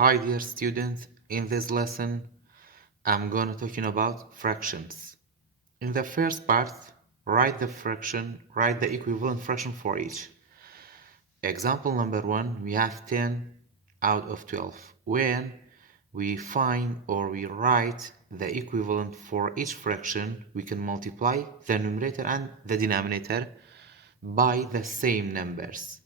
Hi dear students, in this lesson I'm gonna talking about fractions. In the first part, write the equivalent fraction for each. Example number 1, we have 10 out of 12. When we find or we write the equivalent for each fraction, we can multiply the numerator and the denominator by the same numbers.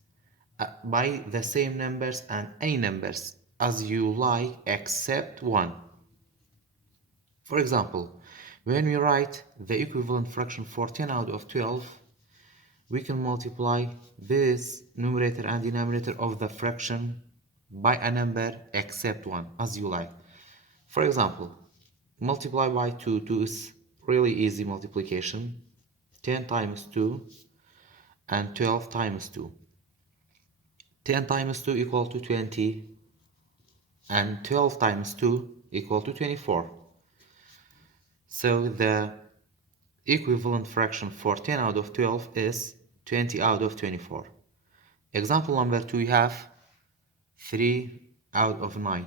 And any numbers as you like except 1. For example, when we write the equivalent fraction for 10 out of 12, we can multiply this numerator and denominator of the fraction by a number except 1 as you like. For example, multiply by 2. 2 is really easy multiplication. 10 times 2 and 12 times 2. 10 times 2 equal to 20 and 12 times 2 equal to 24. So the equivalent fraction for 10 out of 12 is 20 out of 24. Example number 2, we have 3 out of 9.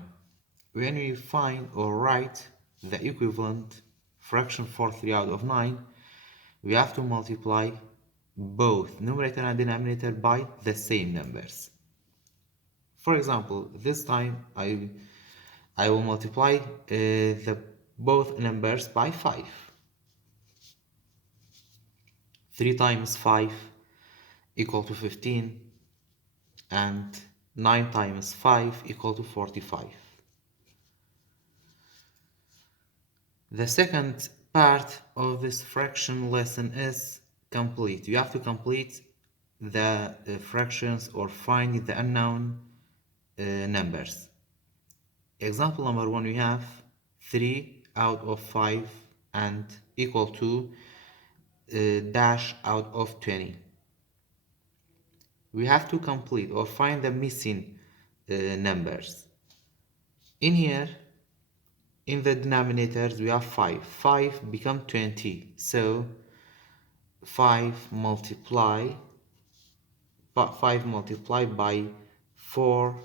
When we find or write the equivalent fraction for 3 out of 9, we have to multiply both numerator and denominator by the same numbers. For example, this time I will multiply the both numbers by 5. 3 times 5 equal to 15 and 9 times 5 equal to 45. The second part of this fraction lesson is complete. You have to complete the fractions or find the unknown numbers. Example number 1, we have 3 out of 5 and equal to dash out of 20. We have to complete or find the missing numbers. In here, in the denominators, we have 5. 5 become 20. So 5 multiplied by 4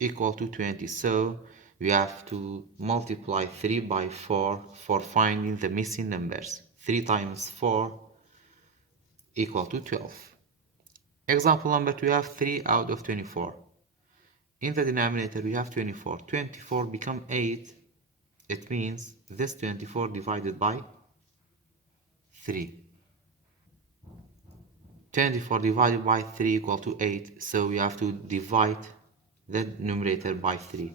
equal to 20. So we have to multiply 3 by 4 for finding the missing numbers. 3 times 4 equal to 12. Example number 2, we have 3 out of 24. In the denominator we have 24. 24 become 8. It means this 24 divided by 3. 24 divided by 3 equal to 8. So we have to divide the numerator by 3.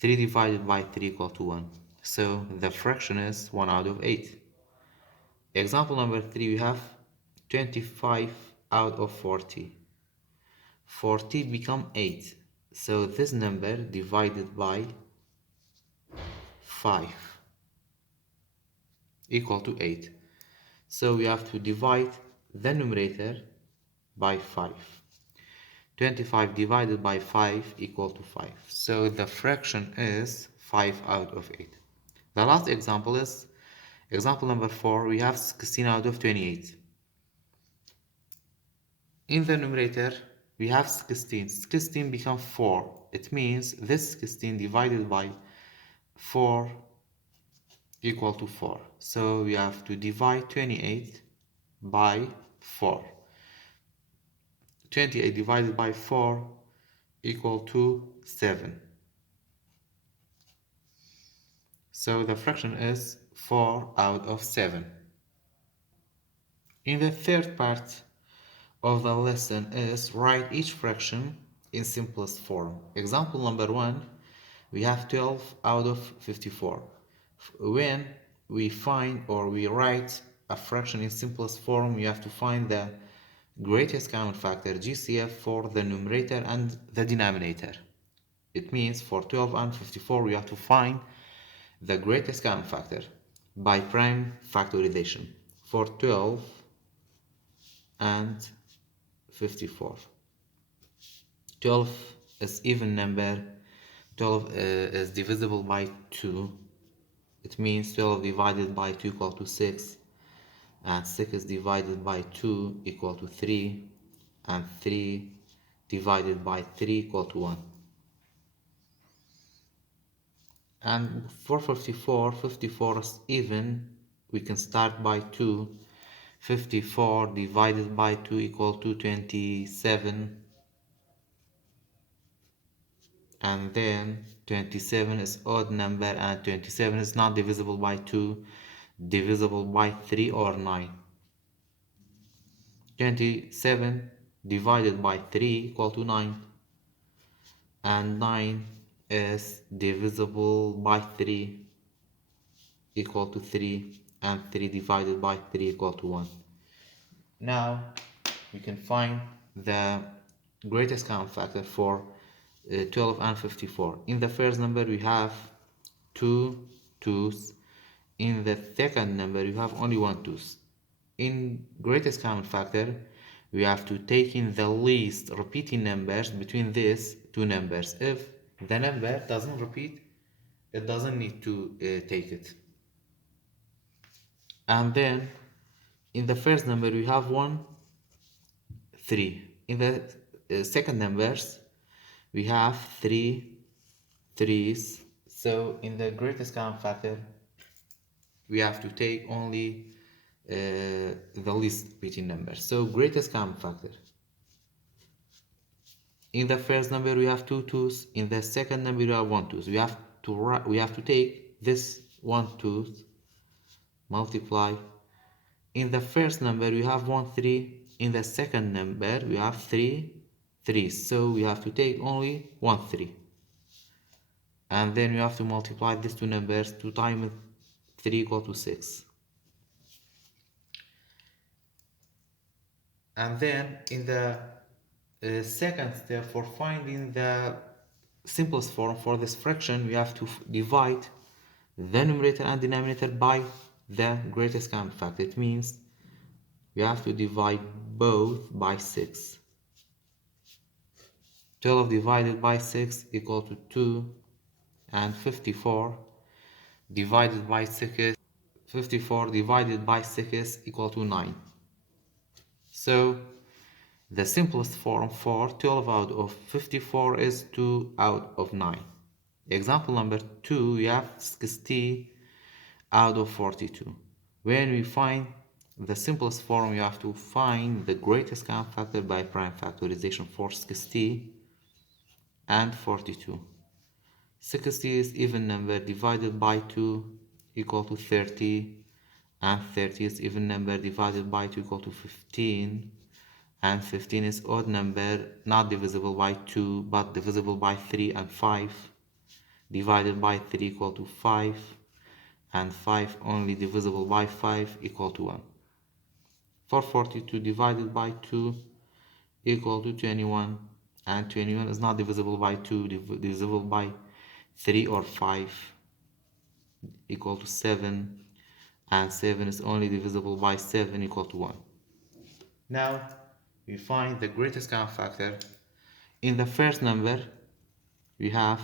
3 divided by 3 equal to 1. So the fraction is 1 out of 8. Example number 3, we have 25 out of 40. 40 become 8. So this number divided by 5 equal to 8. So we have to divide the numerator by 5. 25 divided by 5 equal to 5. So the fraction is 5 out of 8. The last example is example number 4. We have 16 out of 28. In the numerator we have 16. 16 becomes 4. It means this 16 divided by 4 equal to 4. So we have to divide 28 by 4. 28 divided by 4 equal to 7. So the fraction is 4 out of 7. In the third part of the lesson is write each fraction in simplest form. Example number 1, we have 12 out of 54. When we find or we write a fraction in simplest form, we have to find the greatest common factor GCF for the numerator and the denominator. It means for 12 and 54 we have to find the greatest common factor by prime factorization for 12 and 54. 12 is even number. 12 is divisible by 2. It means 12 divided by 2 equal to 6, and 6 divided by 2 equal to 3, and 3 divided by 3 equal to 1. And for 54 is even. We can start by 2. 54 divided by 2 equal to 27. And then 27 is odd number, and 27 is not divisible by 2, divisible by 3 or 9. 27 divided by 3 equal to 9, and 9 is divisible by 3 equal to 3, and 3 divided by 3 equal to 1. Now we can find the greatest common factor for 12 and 54. In the first number we have 2 twos. In the second number you have only 1 twos. In greatest common factor we have to take in the least repeating numbers between these two numbers. If the number doesn't repeat, it doesn't need to take it. And then in the first number we have 1 3. In the second numbers we have 3 threes. So in the greatest common factor we have to take only the least repeating number. So greatest common factor. In the first number we have 2 twos. In the second number we have 1 twos. We have to take this 1 twos, multiply. In the first number we have 1 3. In the second number we have 3 threes. So we have to take only 1 3. And then we have to multiply these two numbers. 2 times 3 equal to 6. And then in the second step, for finding the simplest form for this fraction, we have to divide the numerator and denominator by the greatest common factor. It means we have to divide both by 6. 12 divided by 6 equal to 2, and 54 divided by 6 equal to 9. So the simplest form for 12 out of 54 is 2 out of 9. Example number 2, we have 60 out of 42. When we find the simplest form, you have to find the greatest common factor by prime factorization for 60 and 42. 60 is even number divided by 2 equal to 30, and 30 is even number divided by 2 equal to 15, and 15 is odd number not divisible by 2 but divisible by 3 and 5, divided by 3 equal to 5, and 5 only divisible by 5 equal to 1. For 42 divided by 2 equal to 21, and 21 is not divisible by 2, divisible by 3 or 5 equal to 7, and 7 is only divisible by 7 equal to 1. Now we find the greatest common factor. In the first number we have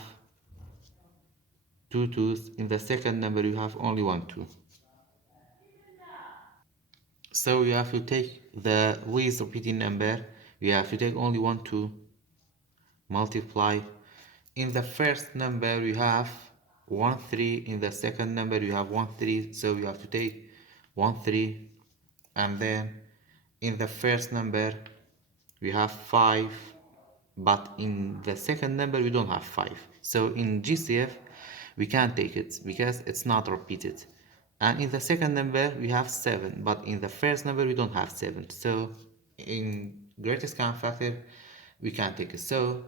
2 twos. In the second number you have only 1 2. So you have to take the least repeating number. You have to take only 1 2, multiply. In the first number you have 1 3. In the second number you have 1 3. So you have to take 1 3. And then in the first number we have 5, but in the second number we don't have 5. So in GCF we can't take it because it's not repeated. And in the second number we have 7, but in the first number we don't have 7. So in greatest common factor we can't take it. So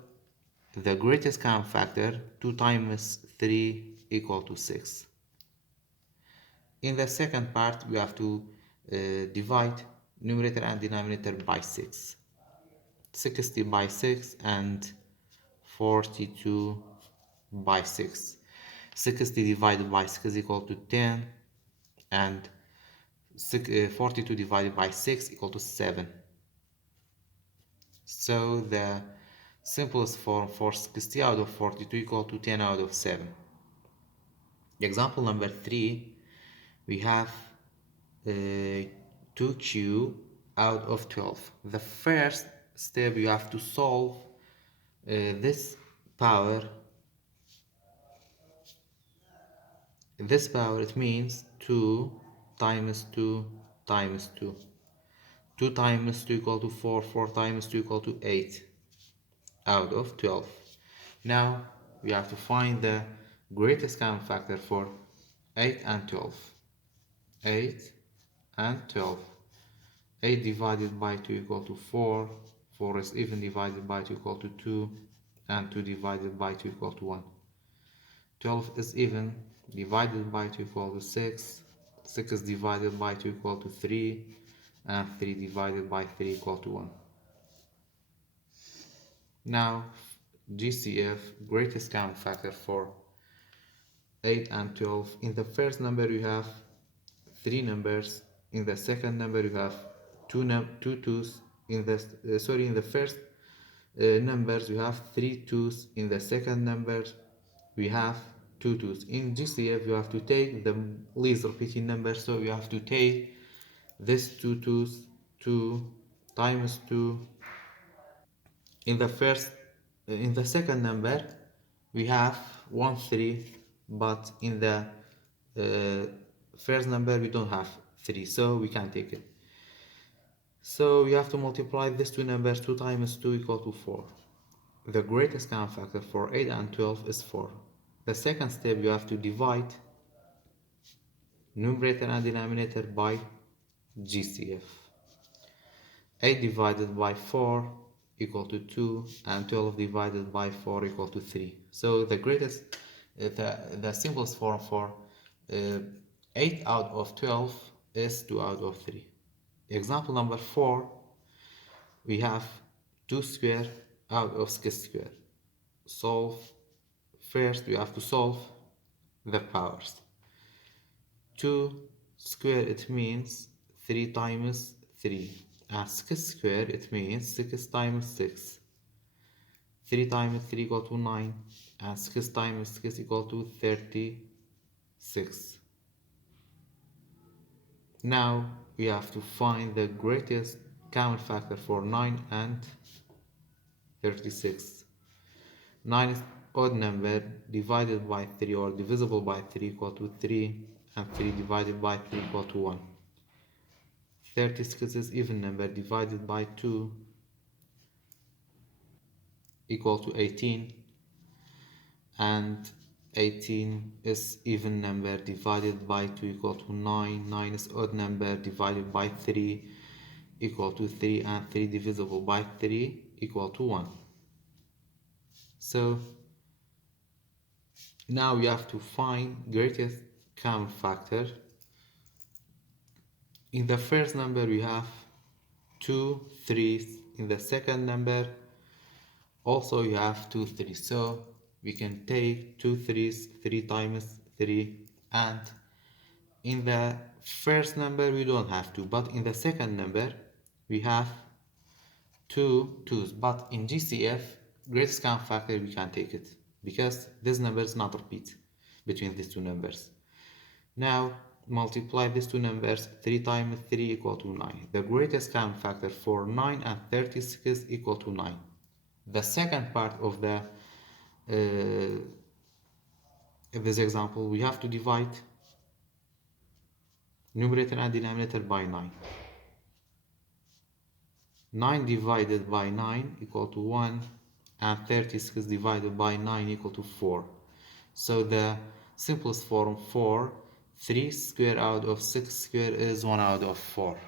the greatest common factor, 2 times 3 equal to 6. In the second part we have to divide numerator and denominator by 6. 60 by 6 and 42 by 6. 60 divided by 6 is equal to 10, and 42 divided by 6 equal to 7. So the simplest form for 60 out of 42 equal to 10 out of 7. Example number 3, we have 2q out of 12. The first step you have to solve this power This power, it means 2 times 2 times 2. 2 times 2 equal to 4, 4 times 2 equal to 8 out of 12. Now we have to find the greatest common factor for 8 and 12. 8 and 12. 8 divided by 2 equal to 4. 4 is even divided by 2 equal to 2. And 2 divided by 2 equal to 1. 12 is even divided by 2 equal to 6. 6 is divided by 2 equal to 3. And 3 divided by 3 equal to 1. Now GCF, greatest common factor for 8 and 12. In the first number you have 3 numbers. In the second number you have two twos. In the first numbers you have 3 twos. In the second number we have 2 twos. In GCF you have to take the least repeating number, so you have to take this 2 twos, 2 times 2. In the second number we have 1/3, but in the first number we don't have 3, so we can't take it. So we have to multiply these two numbers. 2 times 2 equal to 4. The greatest common factor for 8 and 12 is 4. The second step, you have to divide numerator and denominator by GCF. 8 divided by 4 equal to 2, and 12 divided by 4 equal to 3. So the simplest form for 8 out of 12 is 2 out of 3. Example number 4, we have 2 square out of 6 square. First we have to solve the powers. 2 square, it means 3 times 3, and 6 square, it means 6 times 6. 3 times 3 equal to 9, and 6 times 6 equal to 36. Now we have to find the greatest common factor for 9 and 36. 9 is odd number divided by 3 or divisible by 3 equal to 3, and 3 divided by 3 equal to 1. 36 is even number divided by 2 equal to 18, and 18 is even number divided by 2 equal to 9. 9 is odd number divided by 3 equal to 3, and 3 divisible by 3 equal to 1. So now we have to find greatest common factor. In the first number we have 2 3's. In the second number also you have 2 3's. So we can take 2 3's, 3 times 3, and in the first number we don't have to, but in the second number we have 2 2's. But in GCF, greatest common factor, we can take it because this number is not repeat between these two numbers. Now multiply these two numbers. 3 times 3 equal to 9. The greatest common factor for 9 and 36 is equal to 9. The second part of this example, we have to divide numerator and denominator by 9. 9 divided by 9 equal to 1, and 36 divided by 9 equal to 4. So the simplest form for 3 square out of 6 square is 1 out of 4.